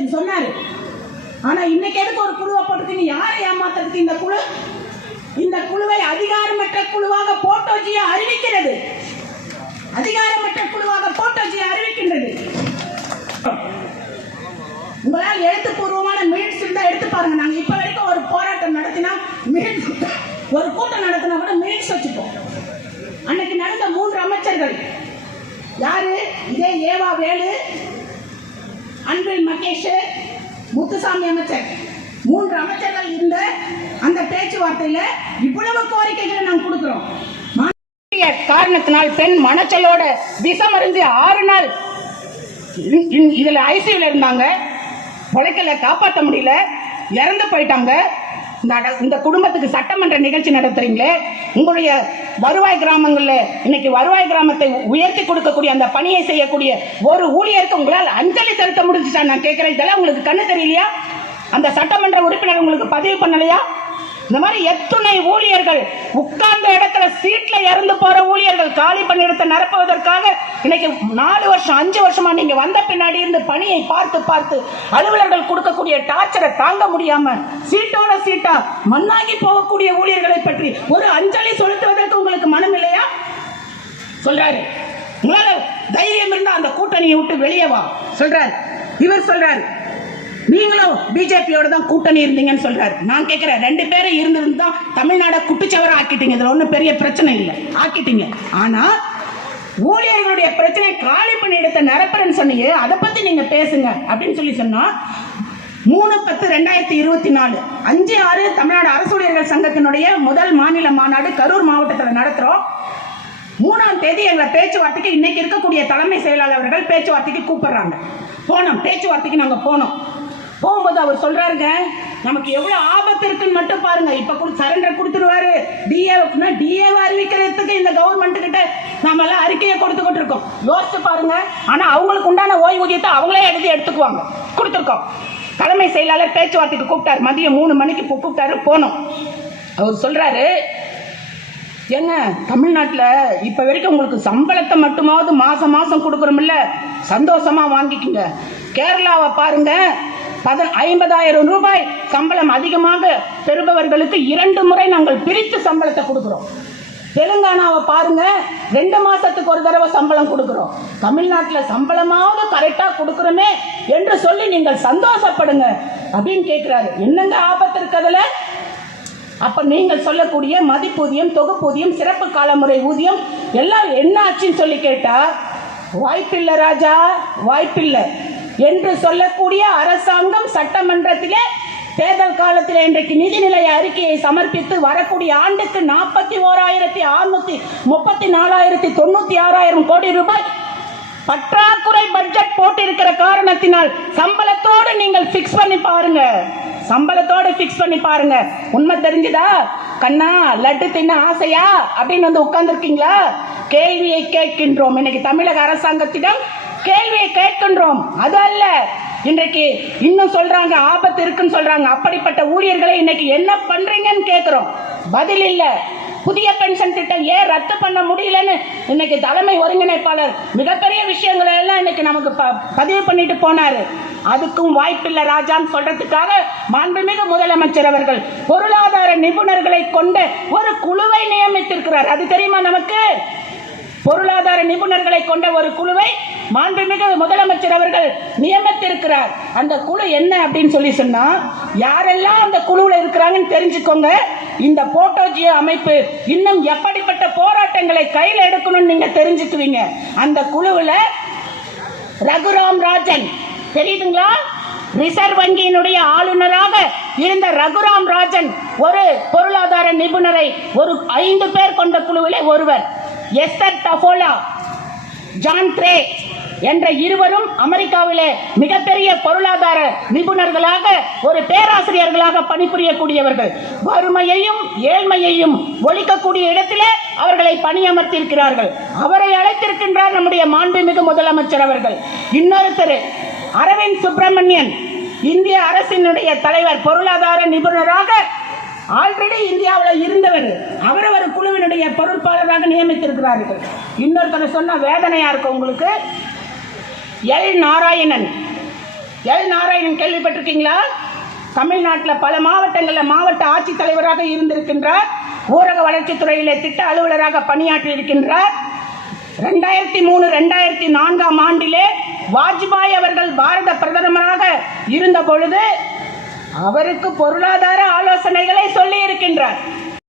IPS சொன்னாரு. ஆனா இன்னைக்கு எதுக்கு ஒரு குழுவை போட்டுருக்கீங்க யாரை ஏமாத்துறதுக்கு இந்த குழு? இந்த குழுவை அதிகாரமற்ற குழுவாக போட்டோஜியை அறிவிக்கிறது. அதிகாரமற்ற குழுவாக போட்டோஜியை அறிவிக்கின்றது. உங்களால் எழுத்துப்பூர்வமான மினிட்ஸ் இருந்தா எடுத்து பாருங்க. நாங்க இப்ப வரைக்கும் ஒரு போராட்டம் நடத்தினா மினிட்ஸ் ஒரு கூட்டம் நடத்தினா கூட மினிட்ஸ் வச்சுப்போம். அன்னைக்கு நடந்த மூன்று அமைச்சர்கள். யாரு? இதே ஏவா வேலு அன்பில் மகேஷ் முத்துசாமி அமைச்சர். மூன்று அமைச்சர்கள் இருந்த அந்த பேச்சுவார்த்தையில இவ்வளவு கோரிக்கைகளை நாங்க கொடுக்கிறோம். காரணத்தினால் பெண் மனச்சலோட விஷமருந்து ஆறு நாள் இதுல ஐசியூல இருந்தாங்க. உழைக்கல காப்பாற்ற முடியல. இறந்து போயிட்டாங்க. இந்த இந்த குடும்பத்துக்கு சட்டமன்ற நிகழ்ச்சி நடத்துறீங்களே? உங்களுடைய வருவாய் கிராமங்கள்ல இன்னைக்கு வருவாய் கிராமத்தை உயர்த்தி கொடுக்கக்கூடிய அந்த பணியை செய்யக்கூடிய ஒரு ஊழியருக்கு உங்களால் அஞ்சலி செலுத்த முடிஞ்சுச்சா? நான் கேட்கிறேன். இதெல்லாம் உங்களுக்கு கண்ணு தெரியலையா? அந்த சட்டமன்ற உறுப்பினர் உங்களுக்கு பதிவு பண்ணலையா? இந்த மாதிரி எத்துணை ஊழியர்கள் உட்கார்ந்த இடத்துல சீட்ல இறந்து போற ஊழியர்கள் காலி பணியிடத்தை நிரப்புவதற்காக இன்னைக்கு நாலு வருஷம் அஞ்சு வருஷமா நீங்க வந்த பின்னாடி இருந்து பணியை பார்த்து பார்த்து அலுவலர்கள் கொடுக்கக்கூடிய டார்ச்சரை தாங்க முடியாம சீட்டோட சீட்டா மண்ணாகி போகக்கூடிய ஊழியர்களை பற்றி ஒரு அஞ்சலி செலுத்துவதற்கு உங்களுக்கு மனம் இல்லையா? சொல்றாரு. உங்களால தைரியம் இருந்தா அந்த கூட்டணியை விட்டு வெளியே வா. சொல்றாரு. இவர் சொல்றாரு. நீங்களும் பிஜேபியோட தான் கூட்டணி இருந்தீங்கன்னு சொல்றாரு. நான் கேட்கிறேன் ரெண்டு பேரும் இருந்திருந்து தான் தமிழ்நாடை குட்டிச்சவரம் ஆக்கிட்டீங்க. இதுல ஒன்றும் பெரிய பிரச்சனை இல்லை. ஆக்கிட்டீங்க. ஆனா ஊழியர்களுடைய பிரச்சனை காலி பண்ணி எடுத்த நிரப்புறேன்னு சொன்னீங்க அதை பத்தி நீங்க பேசுங்க அப்படின்னு சொல்லி சொன்னா மூணு பத்து ரெண்டாயிரத்தி இருபத்தி நாலு அஞ்சு ஆறு தமிழ்நாடு அரசு ஊழியர்கள் சங்கத்தினுடைய முதல் மாநில மாநாடு கரூர் மாவட்டத்தில் நடத்துறோம். மூணாம் தேதி எங்களை பேச்சுவார்த்தைக்கு இன்னைக்கு இருக்கக்கூடிய தலைமை செயலாளர் அவர்கள் பேச்சுவார்த்தைக்கு கூப்பிடுறாங்க. போனோம் பேச்சுவார்த்தைக்கு நாங்கள் போனோம். போகும்போது அவர் சொல்றாருங்க நமக்கு எவ்வளவு ஆபத்து இருக்குன்னு மட்டும் பாருங்க. இப்ப கூட சரண்டர் கொடுத்துருவாரு. டிஏவுக்குன்னா டிஏவை அறிவிக்கிறதுக்கு இந்த கவர்மெண்ட் கிட்ட நாம எல்லாம் அறிக்கையை கொடுத்துக்கிட்டு இருக்கோம். யோசிச்சு பாருங்க. ஆனா அவங்களுக்கு உண்டான ஓய்வூதியத்தை அவங்களே எழுதி எடுத்துக்குவாங்க. கொடுத்துருக்கோம். தலைமை செயலாளர் பேச்சுவார்த்தைக்கு கூப்பிட்டாரு. மதியம் மூணு மணிக்கு கூப்பிட்டாரு. போனோம். அவர் சொல்றாரு ஏங்க தமிழ்நாட்டில் இப்போ வரைக்கும் உங்களுக்கு சம்பளத்தை மட்டுமாவது மாதம் மாதம் கொடுக்குறோமில்ல? சந்தோஷமா வாங்கிக்கோங்க. கேரளாவை பாருங்க. பத ஐம்பதாயிரம் ரூபாய் சம்பளம் அதிகமாக பெறுபவர்களுக்கு இரண்டு முறை நாங்கள் பிரித்து சம்பளத்தை கொடுக்குறோம். தெலுங்கானாவை பாருங்க ரெண்டு மாசத்துக்கு ஒரு தடவை சம்பளம் கொடுக்குறோம். தமிழ்நாட்டில் சம்பளமாவது கரெக்டாக கொடுக்குறோமே என்று சொல்லி நீங்கள் சந்தோஷப்படுங்க அப்படின்னு கேட்குறாரு என்னங்க ஆபத்து இருக்கிறதுல அப்ப நீங்கள் சொல்லக்கூடிய மதிப்பூதியம் தொகுப்பூதியம் சிறப்பு காலமுறை ஊதியம் எல்லாம் என்ன ஆச்சுன்னு சொல்லி கேட்டா வாய்ப்பில்லை ராஜா வாய்ப்பில்லை. என்று சொல்லக்கூடிய அரசாங்கம் சட்டமன்றத்திலே தேர்தல் காலத்தில் இன்றைக்கு நிதிநிலை அறிக்கையை சமர்ப்பித்து வரக்கூடிய ஆண்டுக்கு நாற்பத்தி ஓராயிரத்தி அறுநூத்தி முப்பத்தி நாலாயிரத்தி தொண்ணூத்தி ஆறாயிரம் கோடி ரூபாய் பற்றாக்குறை பட்ஜெட் போட்டிருக்கிற காரணத்தினால் சம்பளத்தோடு நீங்கள் ஃபிக்ஸ் பண்ணி பாருங்க. சம்பளத்தோடு ஃபிக்ஸ் பண்ணி பாருங்க. உண்மை தெரிஞ்சுதா? கண்ணா லட்டு தின்ன ஆசையா? அப்படின்னு வந்து உட்கார்ந்துருக்கீங்களா? கேள்வியை கேட்கின்றோம். இன்னைக்கு தமிழக அரசாங்கத்திடம் கேள்வியை கேட்கின்றோம். அது அல்ல. இன்றைக்கு இன்னும் சொல்றாங்க ஆபத்து இருக்குன்னு சொல்றாங்க. அப்படிப்பட்ட ஊழியர்களை இன்னைக்கு என்ன பண்றீங்கன்னு கேட்கிறோம் பதில் இல்ல. புதிய பென்ஷன் திட்டம் ஏன் ரத்து பண்ண முடியலன்னு இன்னைக்கு தலைமை ஒருங்கிணைப்பாளர் மிகப்பெரிய விஷயங்களை எல்லாம் இன்னைக்கு நமக்கு ப- பதிவு பண்ணிட்டு போனாரு. அதுக்கும் வாய்ப்பில்லை ராஜான்னு சொல்றதுக்காக மாண்புமிகு முதலமைச்சர் அவர்கள் பொருளாதார நிபுணர்களை கொண்ட ஒரு குழுவை நியமித்திருக்கிறார். அது தெரியுமா நமக்கு? பொருளாதார நிபுணர்களை கொண்ட ஒரு குழுவை மாண்புமிகு முதலமைச்சர் அவர்கள் நியமித்திருக்கிறார். அந்த குழு என்ன அப்படின்னு சொல்லி சொன்னா யாரெல்லாம் அந்த குழுவில் இருக்கிறாங்கன்னு தெரிஞ்சுக்கோங்க. இந்த போட்டோஜியோ அமைப்பு இன்னும் எப்படிப்பட்ட போராட்டங்களை கையில் எடுக்கணும்னு நீங்க தெரிஞ்சுக்குவீங்க. அந்த குழுவில் ரகுராம் ராஜன் தெரியுதுங்களா? ரிசர்வ் வங்கியினுடைய ஆளுநராக இருந்த ரகுராம் ராஜன் ஒரு பொருளாதார நிபுணரை ஒரு ஐந்து பேர் கொண்ட குழுவிலே ஒருவர். எஸ்தர் டஃபோலா ஜான் த்ரே என்ற இருவரும் அமெரிக்காவிலே மிகப்பெரிய பொருளாதார நிபுணர்களாக ஒரு பேராசிரியர்களாக பணிபுரியக்கூடியவர்கள். வறுமையையும் ஏழ்மையையும் ஒழிக்கக்கூடிய இடத்திலே அவர்களை பணியமர்த்தியிருக்கிறார்கள். அவரை அழைத்திருக்கின்றார் நம்முடைய மாண்புமிகு முதலமைச்சர் அவர்கள். இன்னொருத்தர் அரவிந்த் சுப்பிரமணியன் இந்திய அரசினுடைய தலைவர் பொருளாதார நிபுணராக ஆல்ரெடி இந்தியாவில் இருந்தவர். அவர் ஒரு குழுவினுடைய பொருட்பாளராக நியமித்திருக்கிறார்கள். இன்னொருத்தர் சொன்ன வேதனையா இருக்கு உங்களுக்கு? எல் நாராயணன். எல் நாராயணன் கேள்விப்பட்டிருக்கீங்களா? தமிழ்நாட்டில் பல மாவட்டங்களில் மாவட்ட ஆட்சித்தலைவராக இருந்திருக்கின்றார். ஊரக வளர்ச்சித்துறையிலே திட்ட அலுவலராக பணியாற்றி இருக்கின்றார் ரெண்டாயிரத்தி மூணு ரெண்டாயிரத்தி நான்காம் ஆண்டிலே வாஜ்பாய் அவர்கள் பாரத பிரதமராக இருந்த பொழுது அவருக்கு பொருளாதார ஆலோசனைகளை சொல்லி இருக்கின்றார்